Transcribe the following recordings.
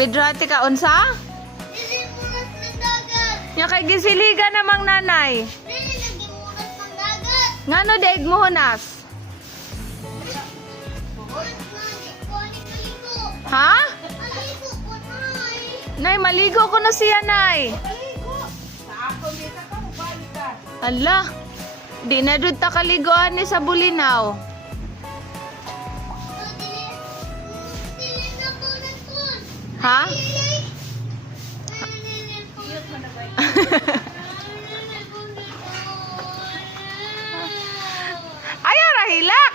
Bidrati ka unsa? Nilimunas ng dagat. Nya kay gisiliga namang nanay. Nilimunas ng dagat. Ngano daig mo hunas? Oras na di ko ani kaligo. Ha? Aligo ko nay. Nay, maligo ko na siya, nay. Ala, di na doon ta kaliguan ni sa Bulinaw. Dili na ko na kun. Ha? Ayaw rahilak.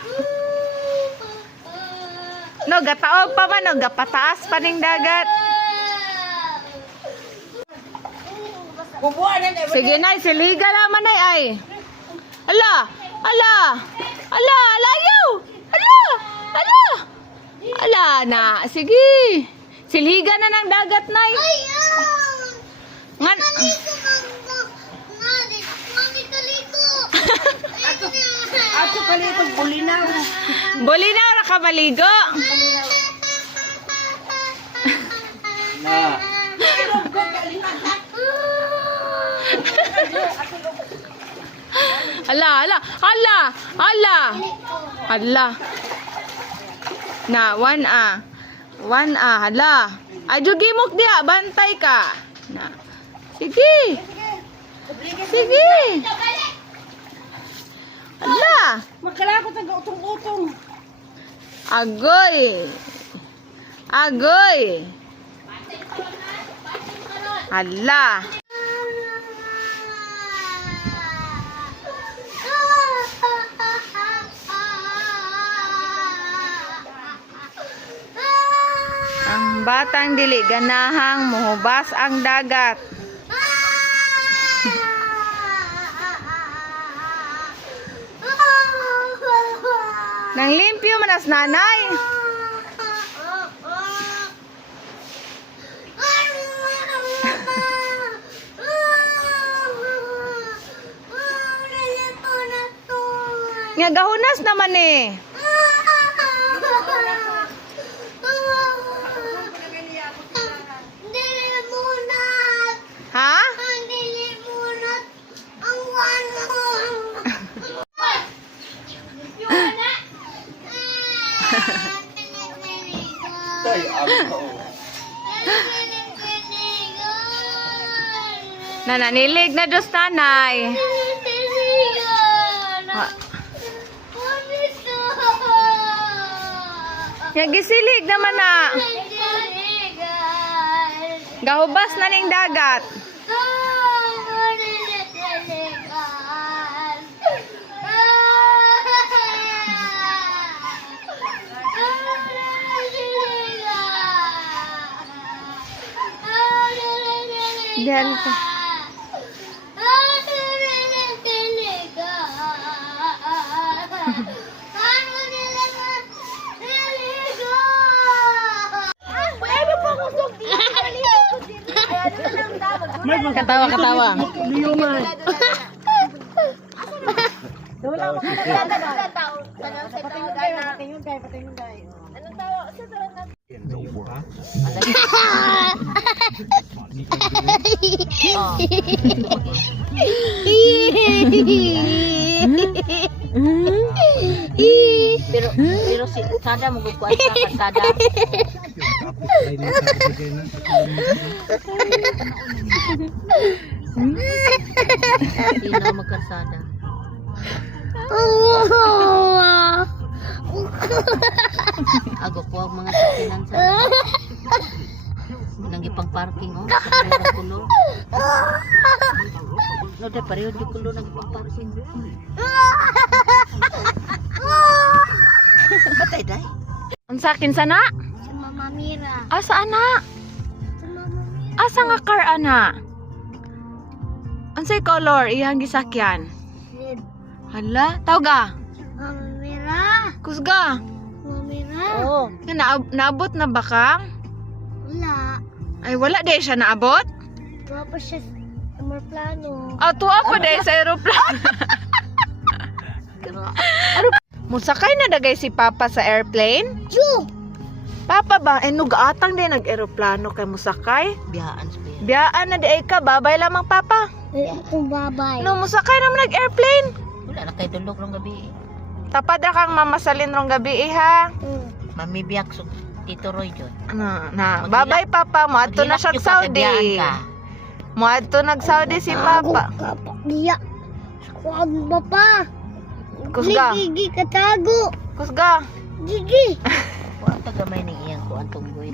No, gataog pa man, no, gapataas pa ning dagat. Sige, nay, siliga naman, nay, ay. Ala, ala, ala, alayaw. Ala, ala. Ala na, sige. Siliga na ng dagat, nay. Ngan, Ato kalito bulinaw. Bulinaw na ka maligo. Na. Ala, ala, ala, ala. Ala. Na, 1A, hala. Adyo gimok dia, bantay ka. Na. Sige. Sige. Ala. Magkalakot ang utong-utong. Agoy. Agoy. Hala. Ang batang dili ganahang muhubas ang dagat. Nang limpyo man as nanay. Nga gahunas naman eh. Nilimunas. Ha? Nilimunas ang wano. Tay, ako. Nananilig na dos nanay. Ha? Nga gisilig naman na. Gahubas na ning dagat. Diyan ka. Katawa, katawa. Liyuman. Pero si Sada mo gugkuan sa Sada. Ino magkarsada. Ago po ang mga sakinan sa nang ipang parking oh. Sa kulo. No de pareho di kulo nang ipang parking. Batay day. Ang sakin sana? Sa Mama Mira. Asa ana? Sa Mama Mira. Asa nga car ana? Unsay color iyang gisakyan? Red. Hala, tawga. Mama Mira. Kusga. Mama Mira. Oh, Nga naabot na ba ka? Wala. Ay wala day siya naabot. Wala pa siya sa aeroplano. Tuwa ko day sa aeroplano. Musakay na dagay si Papa sa airplane? Ju! Papa ba, nugaatang din nag-eroplano kay musakay? Biyaan sa biya. Biyaan na di ay ka, babay lamang papa. Kung babay. No, musakay naman nag-airplane. Wala na kay dulog rong gabi. Tapad na kang mamasalin rong gabi ha. Mamibiyak so Tito Roy jud. Babay papa, mo ato na siya Saudi. Mo ato nag Saudi si papa. Diya. Kuwag ba pa? Kusga, Gigi katago. kusga. Gigi. Wa ta gamay ni iyang kuan tunggoy.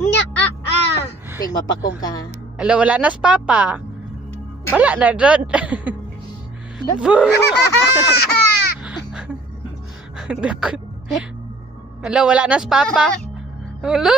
Nya Ting mapakong ka. Ala, wala na si papa. Wala na doon. Ala, wala na si papa. Ala.